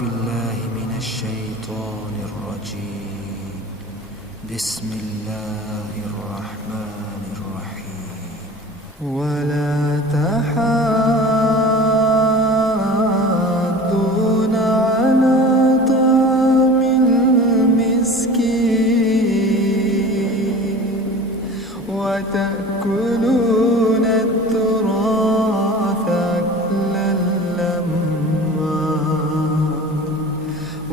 بالله من الشيطان الرجيم. بسم الله الرحمن الرحيم. ولا تحاضون على طعام المسكين وتأكلون التراث أكلا لما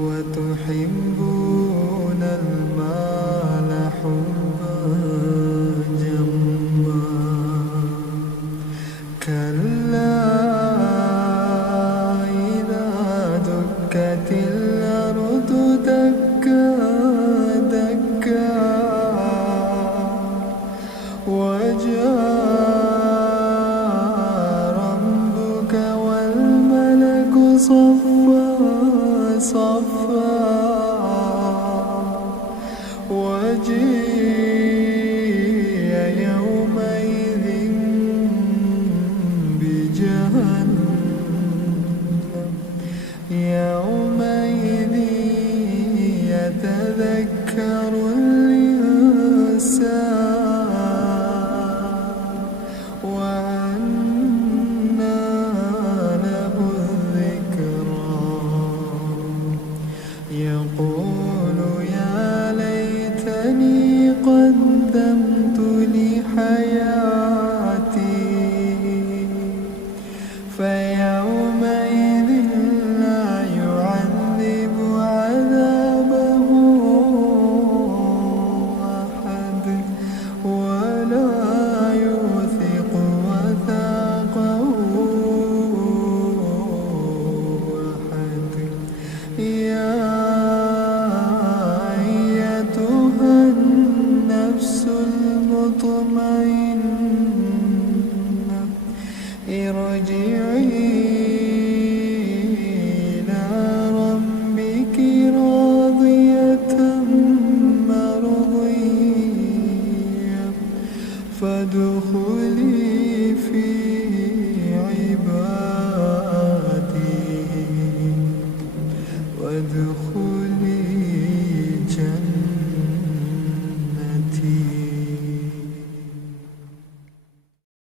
وتحبون المال حبا جما كلا إذا دكت الأرض دكا دكا وجاء ربك والملك صفا صفا وجيء يومئذ بجهنم يومئذ يتذكر